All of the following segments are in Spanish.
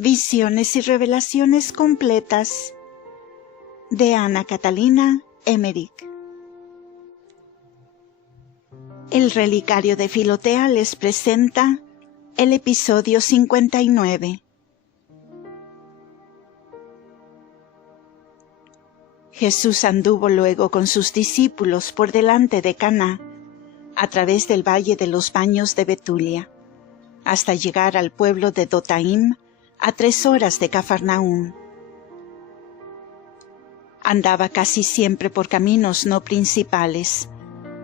Visiones y revelaciones completas de Ana Catalina Emmerich. El Relicario de Filotea les presenta el episodio 59. Jesús anduvo luego con sus discípulos por delante de Caná, a través del valle de los baños de Betulia, hasta llegar al pueblo de Dotaim, a 3 horas de Cafarnaúm. Andaba casi siempre por caminos no principales,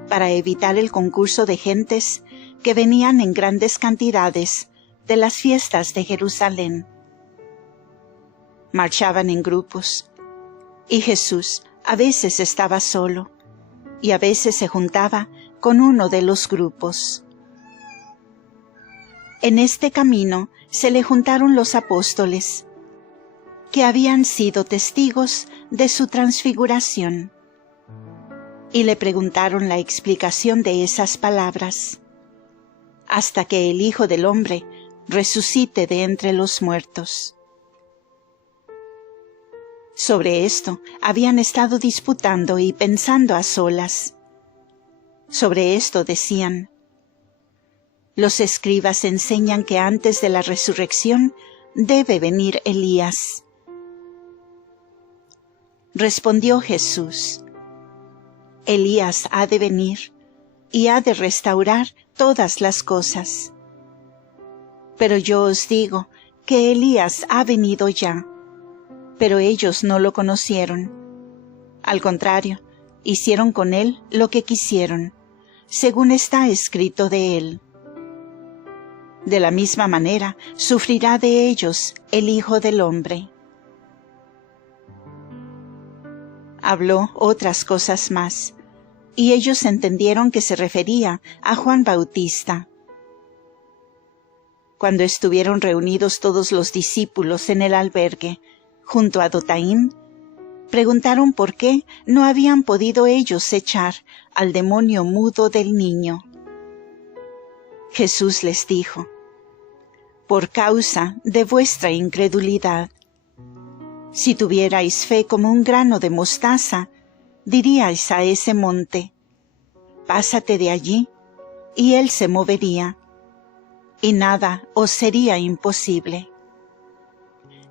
para evitar el concurso de gentes que venían en grandes cantidades de las fiestas de Jerusalén. Marchaban en grupos, y Jesús a veces estaba solo, y a veces se juntaba con uno de los grupos. En este camino se le juntaron los apóstoles, que habían sido testigos de su transfiguración, y le preguntaron la explicación de esas palabras, hasta que el Hijo del Hombre resucite de entre los muertos. Sobre esto habían estado disputando y pensando a solas. Sobre esto decían: los escribas enseñan que antes de la resurrección debe venir Elías. Respondió Jesús: Elías ha de venir y ha de restaurar todas las cosas. Pero yo os digo que Elías ha venido ya, pero ellos no lo conocieron. Al contrario, hicieron con él lo que quisieron, según está escrito de él. De la misma manera sufrirá de ellos el Hijo del Hombre. Habló otras cosas más, y ellos entendieron que se refería a Juan Bautista. Cuando estuvieron reunidos todos los discípulos en el albergue, junto a Dotaim, preguntaron por qué no habían podido ellos echar al demonio mudo del niño. Jesús les dijo: por causa de vuestra incredulidad. Si tuvierais fe como un grano de mostaza, diríais a ese monte: pásate de allí, y él se movería, y nada os sería imposible.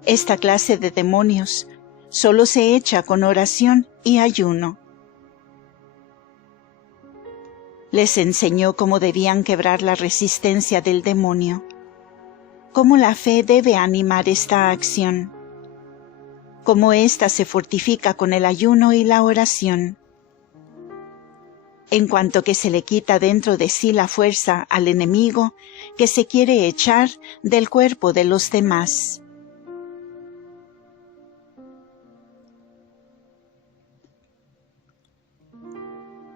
Esta clase de demonios solo se echa con oración y ayuno. Les enseñó cómo debían quebrar la resistencia del demonio, cómo la fe debe animar esta acción, cómo ésta se fortifica con el ayuno y la oración. En cuanto que se le quita dentro de sí la fuerza al enemigo que se quiere echar del cuerpo de los demás.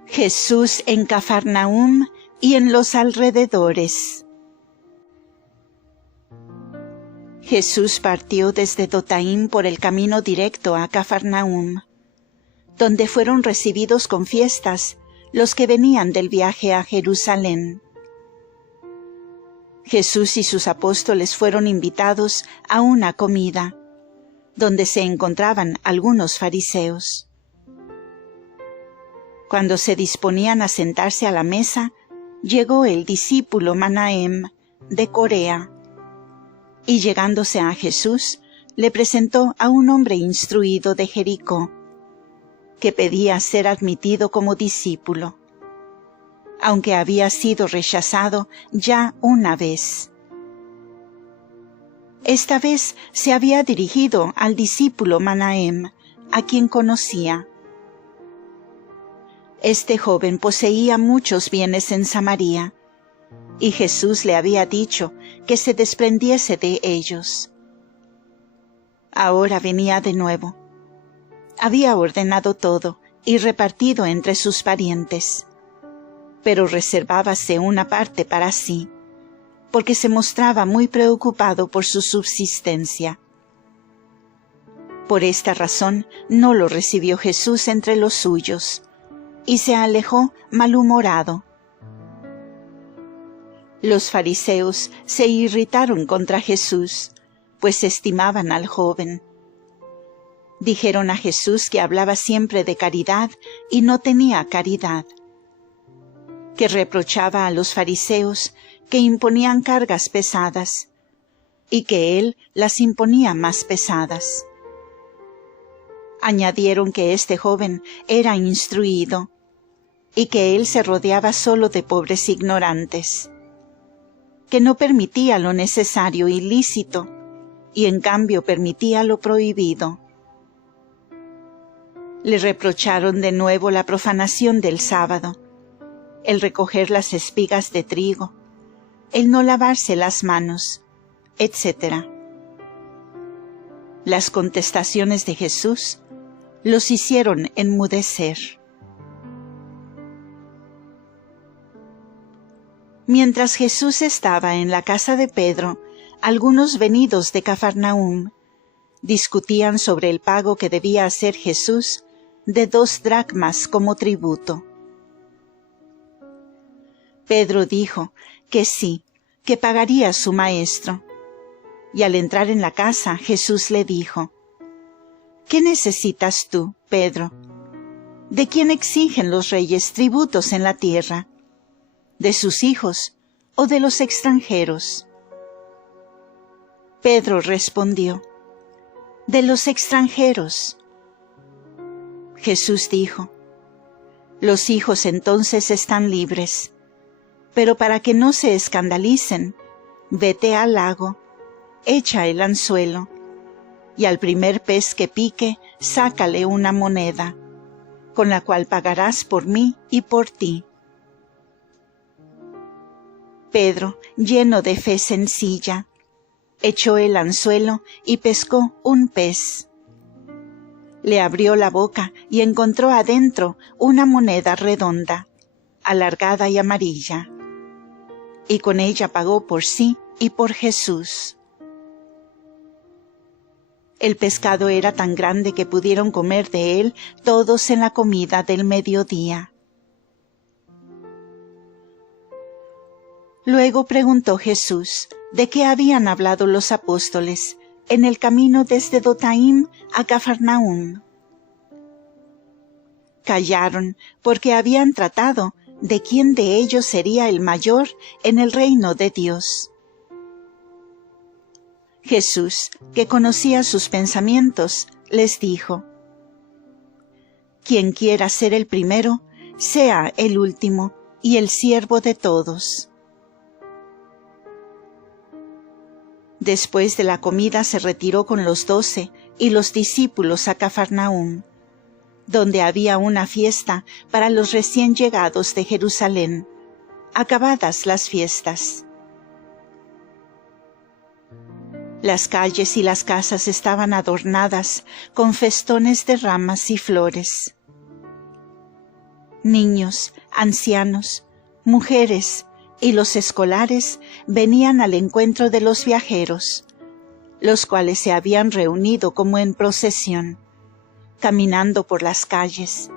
Jesús en Cafarnaúm y en los alrededores. Jesús partió desde Dotaim por el camino directo a Cafarnaúm, donde fueron recibidos con fiestas los que venían del viaje a Jerusalén. Jesús y sus apóstoles fueron invitados a una comida, donde se encontraban algunos fariseos. Cuando se disponían a sentarse a la mesa, llegó el discípulo Manahem de Corea, y llegándose a Jesús, le presentó a un hombre instruido de Jericó, que pedía ser admitido como discípulo, aunque había sido rechazado ya una vez. Esta vez se había dirigido al discípulo Manahem, a quien conocía. Este joven poseía muchos bienes en Samaria, y Jesús le había dicho que se desprendiese de ellos. Ahora venía de nuevo. Había ordenado todo y repartido entre sus parientes, pero reservábase una parte para sí, porque se mostraba muy preocupado por su subsistencia. Por esta razón no lo recibió Jesús entre los suyos, y se alejó malhumorado. Los fariseos se irritaron contra Jesús, pues estimaban al joven. Dijeron a Jesús que hablaba siempre de caridad y no tenía caridad, que reprochaba a los fariseos que imponían cargas pesadas y que él las imponía más pesadas. Añadieron que este joven era instruido y que él se rodeaba solo de pobres ignorantes, que no permitía lo necesario y lícito y en cambio permitía lo prohibido. Le reprocharon de nuevo la profanación del sábado, el recoger las espigas de trigo, el no lavarse las manos, etc. Las contestaciones de Jesús los hicieron enmudecer. Mientras Jesús estaba en la casa de Pedro, algunos venidos de Cafarnaúm discutían sobre el pago que debía hacer Jesús de 2 dracmas como tributo. Pedro dijo que sí, que pagaría a su maestro. Y al entrar en la casa, Jesús le dijo: ¿Qué necesitas tú, Pedro? ¿De quién exigen los reyes tributos en la tierra? ¿De sus hijos o de los extranjeros? Pedro respondió: de los extranjeros. Jesús dijo: los hijos entonces están libres, pero para que no se escandalicen, vete al lago, echa el anzuelo, y al primer pez que pique, sácale una moneda, con la cual pagarás por mí y por ti. Pedro, lleno de fe sencilla, echó el anzuelo y pescó un pez. Le abrió la boca y encontró adentro una moneda redonda, alargada y amarilla, y con ella pagó por sí y por Jesús. El pescado era tan grande que pudieron comer de él todos en la comida del mediodía. Luego preguntó Jesús de qué habían hablado los apóstoles en el camino desde Dotaim a Cafarnaúm. Callaron porque habían tratado de quién de ellos sería el mayor en el reino de Dios. Jesús, que conocía sus pensamientos, les dijo: quien quiera ser el primero, sea el último y el siervo de todos. Después de la comida se retiró con los 12 y los discípulos a Cafarnaúm, donde había una fiesta para los recién llegados de Jerusalén, acabadas las fiestas. Las calles y las casas estaban adornadas con festones de ramas y flores. Niños, ancianos, mujeres y los escolares venían al encuentro de los viajeros, los cuales se habían reunido como en procesión, caminando por las calles,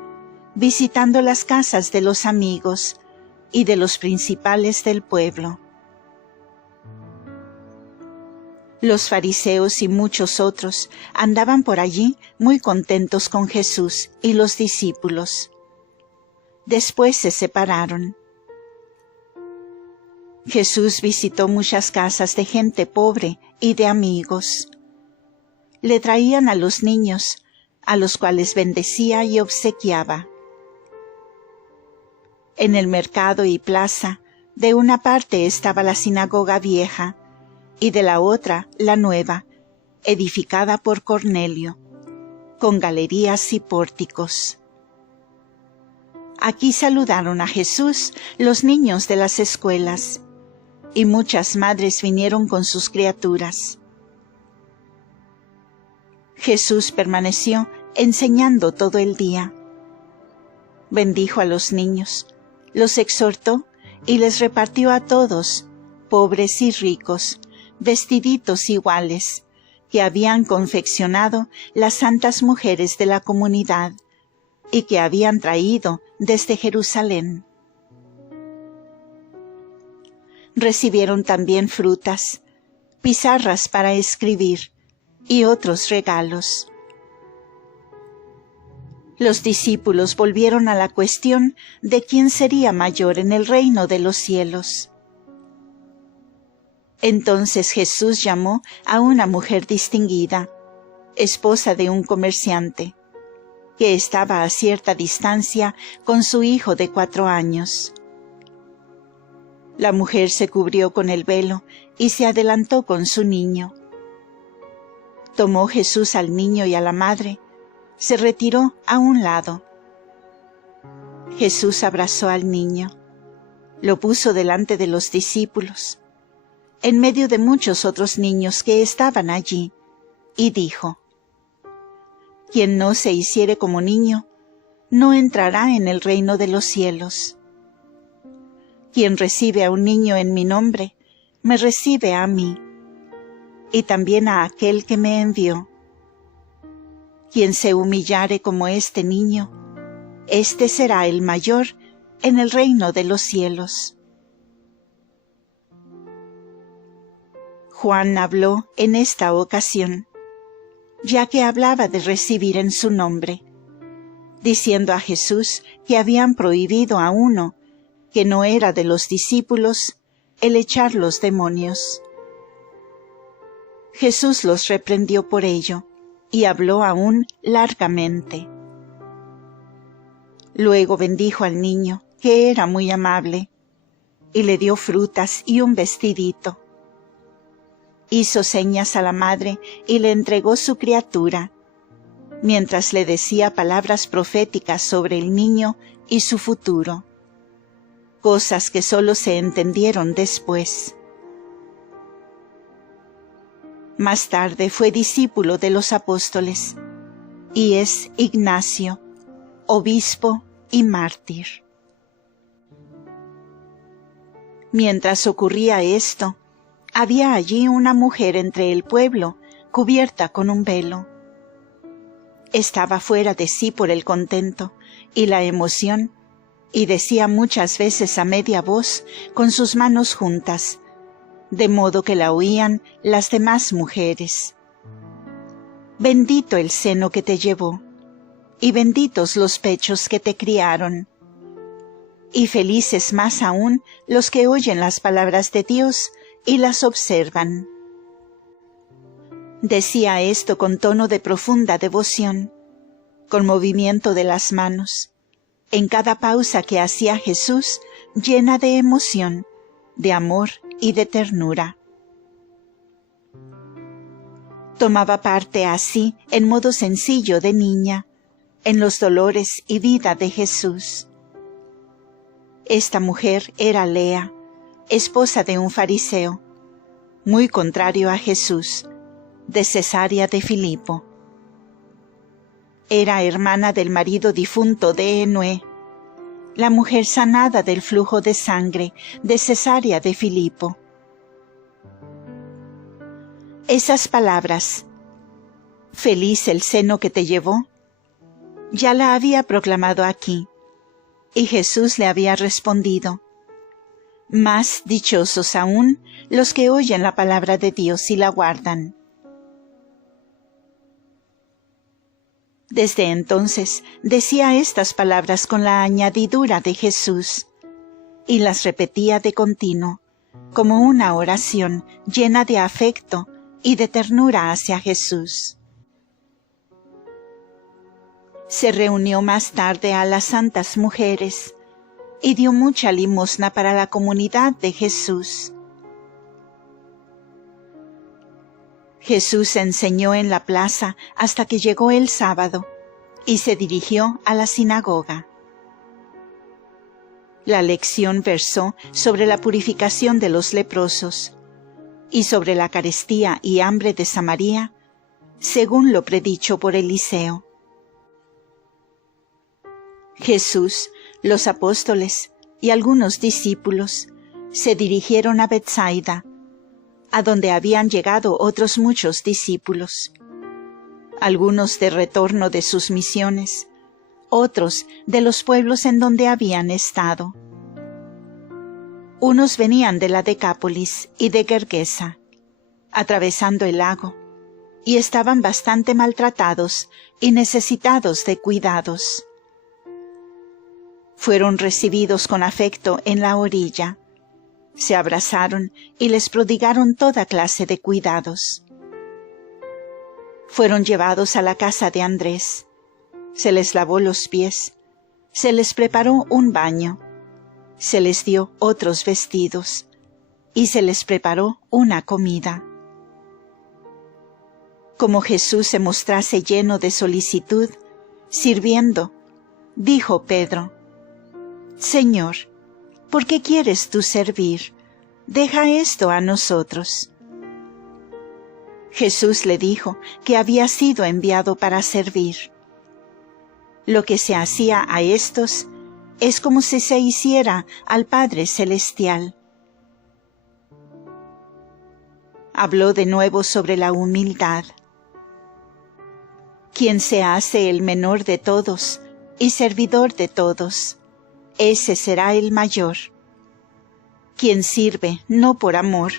visitando las casas de los amigos y de los principales del pueblo. Los fariseos y muchos otros andaban por allí muy contentos con Jesús y los discípulos. Después se separaron. Jesús visitó muchas casas de gente pobre y de amigos. Le traían a los niños, a los cuales bendecía y obsequiaba. En el mercado y plaza, de una parte estaba la sinagoga vieja, y de la otra la nueva, edificada por Cornelio, con galerías y pórticos. Aquí saludaron a Jesús los niños de las escuelas, y muchas madres vinieron con sus criaturas. Jesús permaneció enseñando todo el día. Bendijo a los niños, los exhortó y les repartió a todos, pobres y ricos, vestiditos iguales, que habían confeccionado las santas mujeres de la comunidad y que habían traído desde Jerusalén. Recibieron también frutas, pizarras para escribir y otros regalos. Los discípulos volvieron a la cuestión de quién sería mayor en el reino de los cielos. Entonces Jesús llamó a una mujer distinguida, esposa de un comerciante, que estaba a cierta distancia con su hijo de 4 años. La mujer se cubrió con el velo y se adelantó con su niño. Tomó Jesús al niño y a la madre, se retiró a un lado. Jesús abrazó al niño, lo puso delante de los discípulos, en medio de muchos otros niños que estaban allí, y dijo: Quien no se hiciere como niño, no entrará en el reino de los cielos. Quien recibe a un niño en mi nombre, me recibe a mí, y también a aquel que me envió. Quien se humillare como este niño, éste será el mayor en el reino de los cielos. Juan habló en esta ocasión, ya que hablaba de recibir en su nombre, diciendo a Jesús que habían prohibido a uno, que no era de los discípulos, el echar los demonios. Jesús los reprendió por ello, y habló aún largamente. Luego bendijo al niño, que era muy amable, y le dio frutas y un vestidito. Hizo señas a la madre y le entregó su criatura, mientras le decía palabras proféticas sobre el niño y su futuro, cosas que sólo se entendieron después. Más tarde fue discípulo de los apóstoles, y es Ignacio, obispo y mártir. Mientras ocurría esto, había allí una mujer entre el pueblo, cubierta con un velo. Estaba fuera de sí por el contento y la emoción, y decía muchas veces a media voz, con sus manos juntas, de modo que la oían las demás mujeres: Bendito el seno que te llevó, y benditos los pechos que te criaron. Y felices más aún los que oyen las palabras de Dios y las observan. Decía esto con tono de profunda devoción, con movimiento de las manos, en cada pausa que hacía Jesús, llena de emoción, de amor y de ternura. Tomaba parte así, en modo sencillo de niña, en los dolores y vida de Jesús. Esta mujer era Lea, esposa de un fariseo, muy contrario a Jesús, de Cesarea de Filipo. Era hermana del marido difunto de Enué, la mujer sanada del flujo de sangre de Cesarea de Filipo. Esas palabras, feliz el seno que te llevó, ya la había proclamado aquí, y Jesús le había respondido: más dichosos aún los que oyen la palabra de Dios y la guardan. Desde entonces decía estas palabras con la añadidura de Jesús, y las repetía de continuo, como una oración llena de afecto y de ternura hacia Jesús. Se reunió más tarde a las santas mujeres, y dio mucha limosna para la comunidad de Jesús. Jesús enseñó en la plaza hasta que llegó el sábado, y se dirigió a la sinagoga. La lección versó sobre la purificación de los leprosos, y sobre la carestía y hambre de Samaria, según lo predicho por Eliseo. Jesús, los apóstoles y algunos discípulos se dirigieron a Betsaida, a donde habían llegado otros muchos discípulos, algunos de retorno de sus misiones, otros de los pueblos en donde habían estado. Unos venían de la Decápolis y de Gergesa, atravesando el lago, y estaban bastante maltratados y necesitados de cuidados. Fueron recibidos con afecto en la orilla, se abrazaron y les prodigaron toda clase de cuidados. Fueron llevados a la casa de Andrés, se les lavó los pies, se les preparó un baño, se les dio otros vestidos y se les preparó una comida. Como Jesús se mostrase lleno de solicitud, sirviendo, dijo Pedro: «Señor, ¿por qué quieres tú servir? Deja esto a nosotros». Jesús le dijo que había sido enviado para servir. Lo que se hacía a estos es como si se hiciera al Padre Celestial. Habló de nuevo sobre la humildad. Quien se hace el menor de todos y servidor de todos, ese será el mayor. Quien sirve no por amor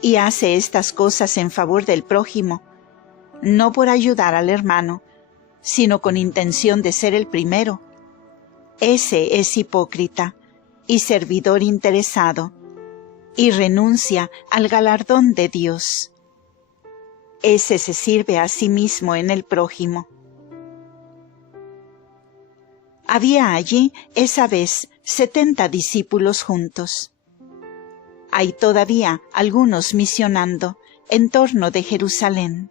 y hace estas cosas en favor del prójimo, no por ayudar al hermano, sino con intención de ser el primero, ese es hipócrita y servidor interesado, y renuncia al galardón de Dios. Ese se sirve a sí mismo en el prójimo. Había allí, esa vez, 70 discípulos juntos. Hay todavía algunos misionando en torno de Jerusalén.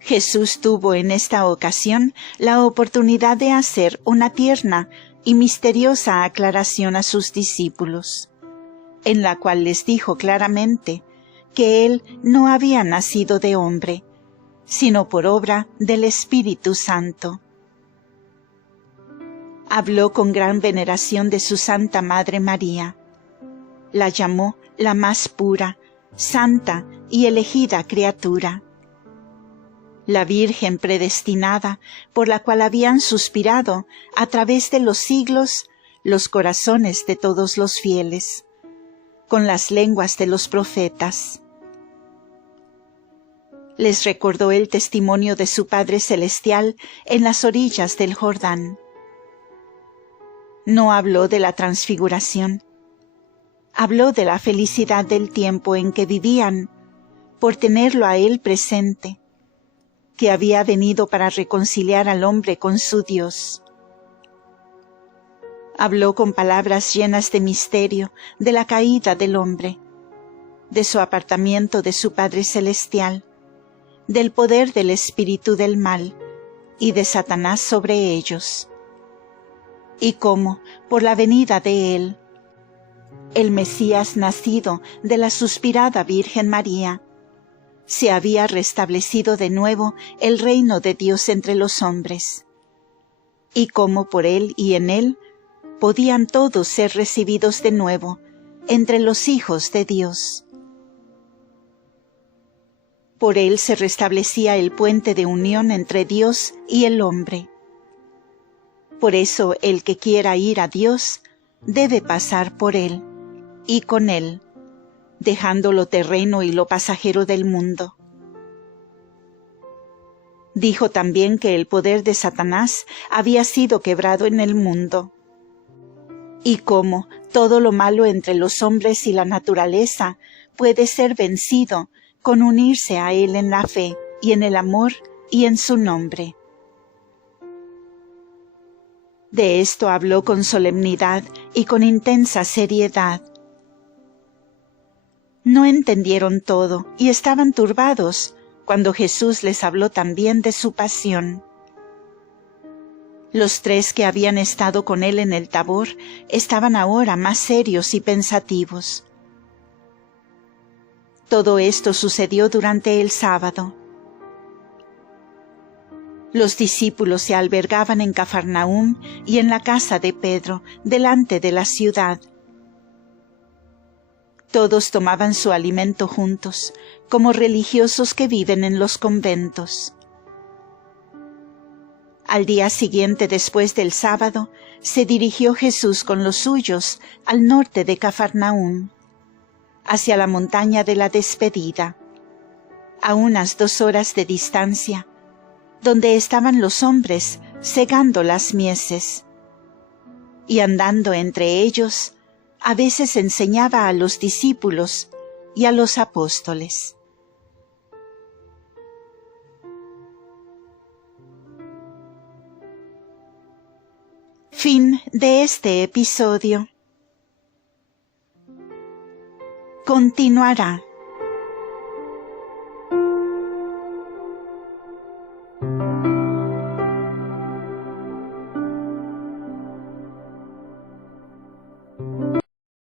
Jesús tuvo en esta ocasión la oportunidad de hacer una tierna y misteriosa aclaración a sus discípulos, en la cual les dijo claramente que Él no había nacido de hombre, sino por obra del Espíritu Santo. Habló con gran veneración de su Santa Madre María. La llamó la más pura, santa y elegida criatura. La Virgen predestinada por la cual habían suspirado a través de los siglos los corazones de todos los fieles, con las lenguas de los profetas. Les recordó el testimonio de su Padre Celestial en las orillas del Jordán. No habló de la transfiguración, habló de la felicidad del tiempo en que vivían, por tenerlo a Él presente, que había venido para reconciliar al hombre con su Dios. Habló con palabras llenas de misterio de la caída del hombre, de su apartamiento de su Padre Celestial, del poder del espíritu del mal y de Satanás sobre ellos, y cómo, por la venida de Él, el Mesías nacido de la suspirada Virgen María, se había restablecido de nuevo el reino de Dios entre los hombres, y cómo por Él y en Él podían todos ser recibidos de nuevo entre los hijos de Dios. Por Él se restablecía el puente de unión entre Dios y el hombre. Por eso el que quiera ir a Dios debe pasar por Él y con Él, dejando lo terreno y lo pasajero del mundo. Dijo también que el poder de Satanás había sido quebrado en el mundo, y cómo todo lo malo entre los hombres y la naturaleza puede ser vencido con unirse a Él en la fe y en el amor y en su nombre. De esto habló con solemnidad y con intensa seriedad. No entendieron todo y estaban turbados cuando Jesús les habló también de su pasión. Los 3 que habían estado con Él en el Tabor estaban ahora más serios y pensativos. Todo esto sucedió durante el sábado. Los discípulos se albergaban en Cafarnaúm y en la casa de Pedro, delante de la ciudad. Todos tomaban su alimento juntos, como religiosos que viven en los conventos. Al día siguiente después del sábado, se dirigió Jesús con los suyos al norte de Cafarnaúm. hacia la montaña de la despedida, a unas 2 horas de distancia, donde estaban los hombres segando las mieses. Y andando entre ellos, a veces enseñaba a los discípulos y a los apóstoles. Fin de este episodio. Continuará.